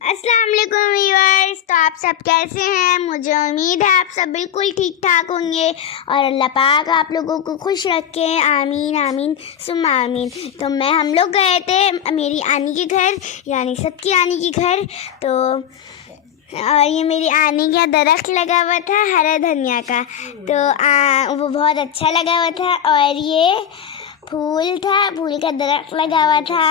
अस्सलाम वालेकुम व्यूअर्स। तो आप सब कैसे हैं? मुझे उम्मीद है आप सब बिल्कुल ठीक ठाक होंगे और अल्लाह पाक आप लोगों को खुश रखे। आमीन आमीन सुम्मा आमीन। तो हम लोग गए थे मेरी आनी के घर, यानी सबकी आनी के घर। तो और ये मेरी आनी का दरख्त लगा हुआ था हरा धनिया का, तो वो बहुत अच्छा लगा हुआ था। और ये फूल था, फूल का दरख्त लगा हुआ था,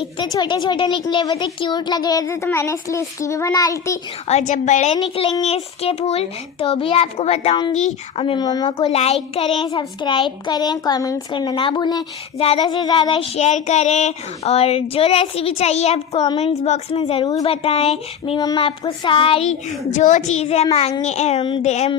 इतने छोटे छोटे निकले हुए थे, क्यूट लग रहे थे, तो मैंने इसलिए इसकी भी बना ली थी। और जब बड़े निकलेंगे इसके फूल तो भी आपको बताऊंगी। और मेरी मम्मा को लाइक करें, सब्सक्राइब करें, कमेंट्स करना ना भूलें, ज़्यादा से ज़्यादा शेयर करें। और जो रेसिपी चाहिए आप कमेंट्स बॉक्स में ज़रूर बताएं। मेरी मम्मा आपको सारी जो चीज़ें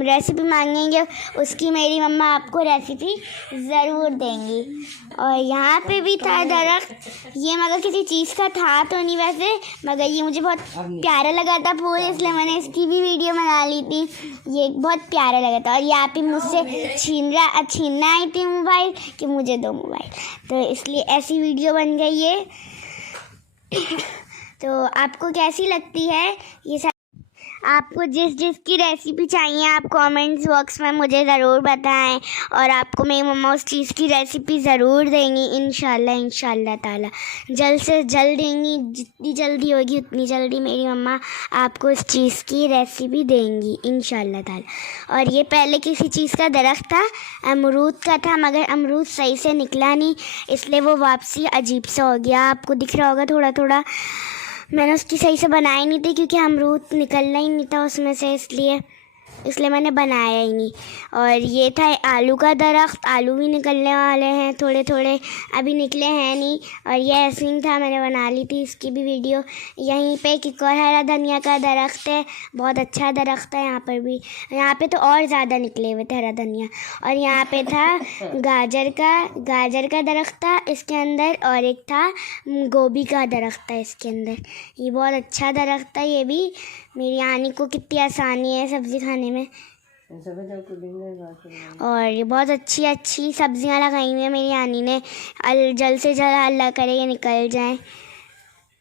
रेसिपी मांगेंगे उसकी मेरी मम्मा आपको रेसिपी ज़रूर देंगी। और यहाँ पे भी था दरख्त, ये मगर किसी चीज़ का था तो नहीं वैसे, मगर ये मुझे बहुत प्यारा लगा था फूल, इसलिए मैंने इसकी भी वीडियो बना ली थी। ये बहुत प्यारा लगा था। और यहाँ पे मुझसे छीनना आई थी मोबाइल कि मुझे दो मोबाइल, तो इसलिए ऐसी वीडियो बन गई है। तो आपको कैसी लगती है ये? आपको जिस की रेसिपी चाहिए आप कमेंट्स बॉक्स में मुझे ज़रूर बताएं, और आपको मेरी मम्मा उस चीज़ की रेसिपी ज़रूर देंगी इंशाल्लाह ताला। जल्द से जल्द देंगी, जितनी जल्दी होगी उतनी जल्दी मेरी मम्मा आपको इस चीज़ की रेसिपी देंगी इंशाल्लाह ताला। और ये पहले किसी चीज़ का दरख्त था, अमरूद का था, मगर अमरूद सही से निकला नहीं, इसलिए वो वापसी अजीब सा हो गया। आपको दिख रहा होगा थोड़ा थोड़ा, मैंने उसकी सही से बनाई नहीं थी क्योंकि अमरूद निकलना ही नहीं था उसमें से, इसलिए मैंने बनाया ही नहीं। और ये था आलू का दरख्त, आलू भी निकलने वाले हैं थोड़े थोड़े, अभी निकले हैं नहीं। और ये ऐसे ही था, मैंने बना ली थी इसकी भी वीडियो। यहीं पे एक और हरा धनिया का दरख्त है, बहुत अच्छा दरख्त है। यहाँ पर भी, यहाँ पे तो और ज़्यादा निकले हुए थे हरा धनिया। और यहाँ पे था गाजर का दरख्त था इसके अंदर, और एक था गोभी का दरख्त था इसके अंदर। ये बहुत अच्छा दरख्त था। ये भी मेरी आनी को कितनी आसानी है सब्ज़ी खाने में, और ये बहुत अच्छी सब्जियां लगाई हुई है मेरी आनी ने। जल्द से जल्द अल्लाह करे ये निकल जाए।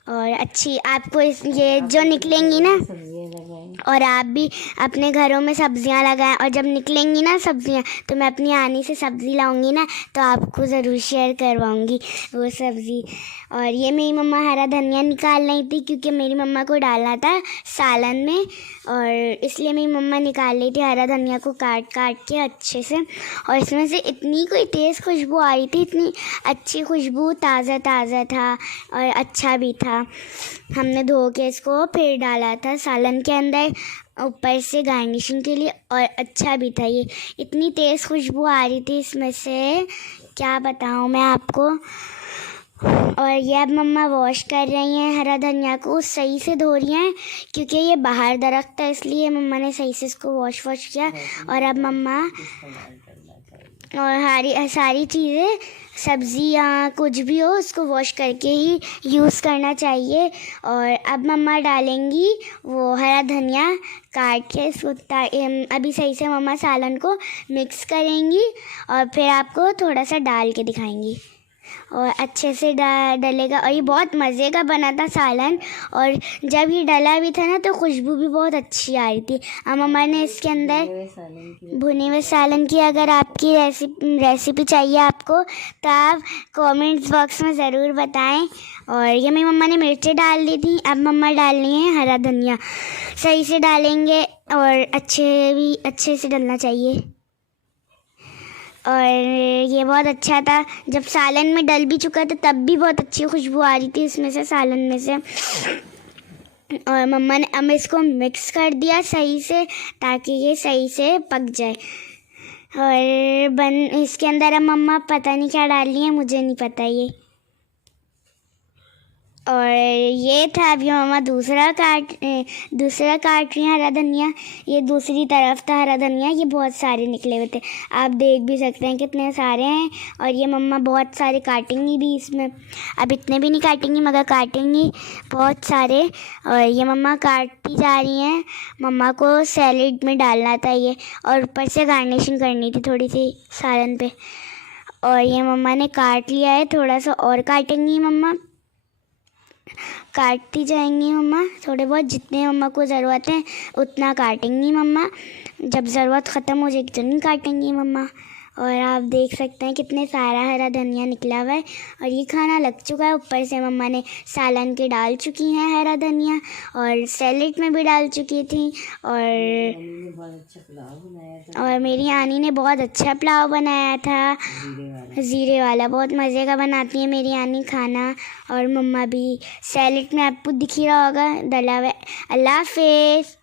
और अच्छी आपको ये जो निकलेंगी ना, और आप भी अपने घरों में सब्जियां लगाएं, और जब निकलेंगी ना सब्जियां तो मैं अपनी आनी से सब्ज़ी लाऊंगी ना, तो आपको ज़रूर शेयर करवाऊंगी वो सब्ज़ी। और ये मेरी मम्मा हरा धनिया निकाल रही थी क्योंकि मेरी मम्मा को डालना था सालन में, और इसलिए मेरी मम्मा निकाल रही थी हरा धनिया को काट के अच्छे से। और इसमें से इतनी कोई तेज़ खुशबू आ रही थी, इतनी अच्छी खुशबू, ताज़ा था और अच्छा भी था। हमने धो के इसको फिर डाला था सालन के अंदर ऊपर से गार्निशिंग के लिए, और अच्छा भी था। ये इतनी तेज़ खुशबू आ रही थी इसमें से, क्या बताऊँ मैं आपको। और ये अब मम्मा वॉश कर रही हैं हरा धनिया को, सही से धो रही हैं क्योंकि ये बाहर दरख्त है, इसलिए मम्मा ने सही से इसको वॉश किया। और अब मम्मा और सारी चीज़ें, सब्ज़ी या कुछ भी हो उसको वॉश करके ही यूज़ करना चाहिए। और अब मम्मा डालेंगी वो हरा धनिया काट के इसको, अभी सही से मम्मा सालन को मिक्स करेंगी और फिर आपको थोड़ा सा डाल के दिखाएंगी, और अच्छे से डलेगा। और ये बहुत मज़े का बना था सालन, और जब ये डला भी था ना तो खुशबू भी बहुत अच्छी आ रही थी। मम्मा ने इसके अंदर भुने हुए सालन की, अगर आपकी रेसिपी चाहिए आपको तो आप कमेंट्स बॉक्स में ज़रूर बताएं। और ये मेरी मम्मा ने मिर्चें डाल दी थी, अब मम्मा डालनी है हरा धनिया, सही से डालेंगे और अच्छे से डलना चाहिए। और ये बहुत अच्छा था, जब सालन में डल भी चुका था तब भी बहुत अच्छी खुशबू आ रही थी इसमें से, सालन में से। और मम्मा ने अब इसको मिक्स कर दिया सही से ताकि ये सही से पक जाए। और इसके अंदर अब मम्मा पता नहीं क्या डाल रही है, मुझे नहीं पता ये। और ये था, अभी मम्मा दूसरा काट रही हैं हरा धनिया। ये दूसरी तरफ था हरा धनिया, ये बहुत सारे निकले हुए थे, आप देख भी सकते हैं कितने सारे हैं। और ये मम्मा बहुत सारे काटेंगी भी इसमें, अब इतने भी नहीं काटेंगी मगर काटेंगी बहुत सारे। और ये मम्मा काटती जा रही हैं, मम्मा को सैलेड में डालना था ये, और ऊपर से गार्निशिंग करनी थी थोड़ी सी सालन पे। और ये मम्मा ने काट लिया है, थोड़ा सा और काटेंगी मम्मा। काटती जाएंगी मम्मा, थोड़े बहुत जितने मम्मा को ज़रूरत है उतना काटेंगी मम्मा, जब ज़रूरत ख़त्म हो जाएगी तो नहीं काटेंगी मम्मा। और आप देख सकते हैं कितने सारा हरा धनिया निकला हुआ है और ये खाना लग चुका है। ऊपर से मम्मा ने सालन के डाल चुकी हैं हरा धनिया और सैलेड में भी डाल चुकी थी। और मेरी आनी ने बहुत अच्छा पुलाव बनाया था, ज़ीरे वाला, बहुत मज़े का बनाती है मेरी आनी खाना। और मम्मा भी सैलेड में आपको दिख ही रहा होगा डला हुआ। अल्लाह हाफिज़।